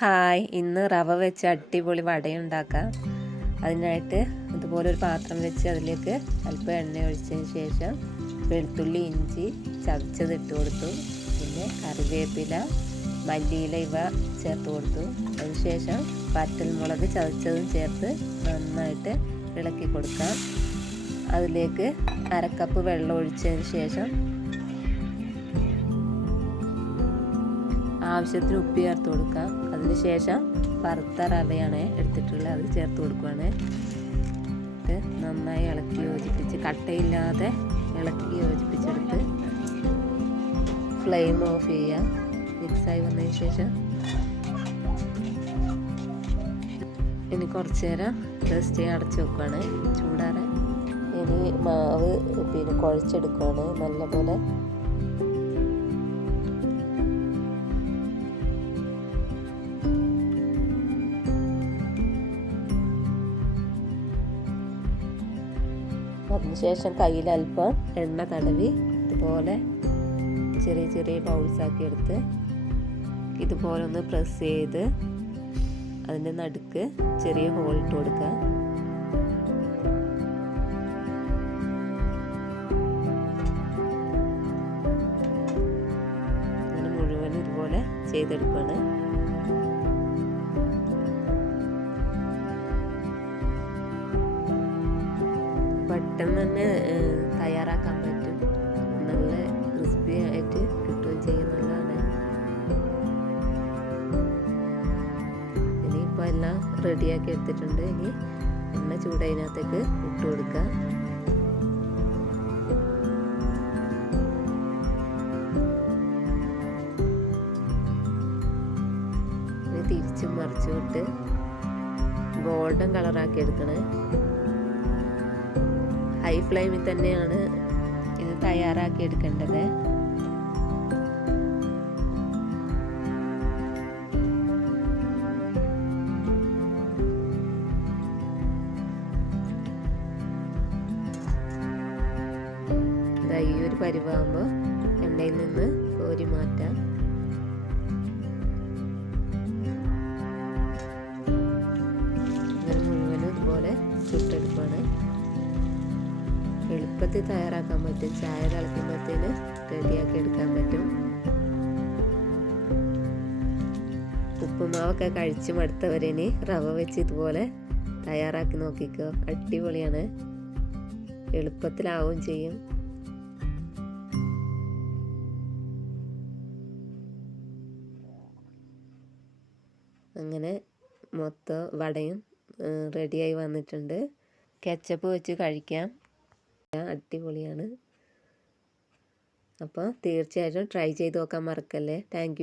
Hi. ഇന്ന് റവ വെച്ച് അടിപൊളി വടയുണ്ടാക്കാം. അതിനായിട്ട് ഇതുപോലെ ഒരു പാത്രം വെച്ച് അതിലേക്ക് അല്പം എണ്ണ ഒഴിച്ചതിന് ശേഷം വെളുത്തുള്ളി ഇഞ്ചി ചതച്ചത് ഇട്ട് കൊടുത്തു. പിന്നെ കറിവേപ്പില മല്ലിയില ഇവ ചേർത്ത് കൊടുത്തു. അതിനുശേഷം മുളക് ചതച്ചതും ചേർത്ത് നന്നായിട്ട് ഇളക്കി കൊടുക്കാം. അതിലേക്ക് അരക്കപ്പ് വെള്ളം ഒഴിച്ചതിന് ശേഷം ആവശ്യത്തിന് ഉപ്പ് ചേർത്ത് കൊടുക്കാം. അതിനുശേഷം വറുത്ത റവയാണ് എടുത്തിട്ടുള്ളത്. അത് ചേർത്ത് കൊടുക്കുകയാണ് നന്നായി ഇളക്കി യോജിപ്പിച്ച് കട്ടയില്ലാതെ ഇളക്കി യോജിപ്പിച്ചെടുത്ത് ഫ്ലെയിം ഓഫ് ചെയ്യാം മിക്സായി വന്നതിന് ശേഷം ഇനി കുറച്ച് നേരം ജസ്റ്റ് അടച്ച് വെക്കുകയാണ് ചൂടാറാൻ. ഇനി മാവ് പിന്നെ കുഴച്ചെടുക്കുകയാണ് നല്ലപോലെ അതിനുശേഷം കയ്യിൽ അല്പം എണ്ണ തടവി ഇതുപോലെ ചെറിയ ചെറിയ ബൗൾസാക്കി എടുത്ത് ഇതുപോലെ ഒന്ന് പ്രസ് ചെയ്ത് അതിന്റെ നടുക്ക് ചെറിയ ഹോൾ ഇട്ട് കൊടുക്കുക അങ്ങനെ മുഴുവൻ ഇതുപോലെ ചെയ്തെടുക്കുകയാണ് പെട്ടെന്ന് തന്നെ തയ്യാറാക്കാൻ പറ്റും. നല്ല ക്രിസ്പി ആയിട്ട് കിട്ടുകയും ചെയ്യുന്നതാണ്. ഇനിയിപ്പോൾ എല്ലാം റെഡിയാക്കി എടുത്തിട്ടുണ്ട്. ഇനി എണ്ണ ചൂടതിനകത്തേക്ക് ഇട്ട് കൊടുക്കുക തിരിച്ചും മറിച്ചു വിട്ട് ഗോൾഡൻ കളറാക്കി എടുക്കണേ. ഹൈ ഫ്ലെയിമിൽ തന്നെയാണ് ഇത് തയ്യാറാക്കി എടുക്കേണ്ടത്. ഈ ഒരു പരിവാകുമ്പോൾ എണ്ണയിൽ നിന്ന് കോരി മാറ്റാം. എളുപ്പത്തിൽ തയ്യാറാക്കാൻ പറ്റും. ചായ തിളയ്ക്കുമ്പോഴത്തേന് റെഡിയാക്കി എടുക്കാൻ പറ്റും. ഉപ്പുമാവൊക്കെ കഴിച്ച് മടുത്തവരിനി റവ വെച്ച് ഇതുപോലെ തയ്യാറാക്കി നോക്കിക്കോ. അടിപൊളിയാണ്. എളുപ്പത്തിലാവും ചെയ്യും. അങ്ങനെ മൊത്തം വടയും റെഡിയായി വന്നിട്ടുണ്ട്. കെച്ചപ്പ് വെച്ച് കഴിക്കാം. അടിപൊളിയാണ്. അപ്പോൾ തീർച്ചയായിട്ടും ട്രൈ ചെയ്ത് നോക്കാൻ മറക്കല്ലേ? താങ്ക്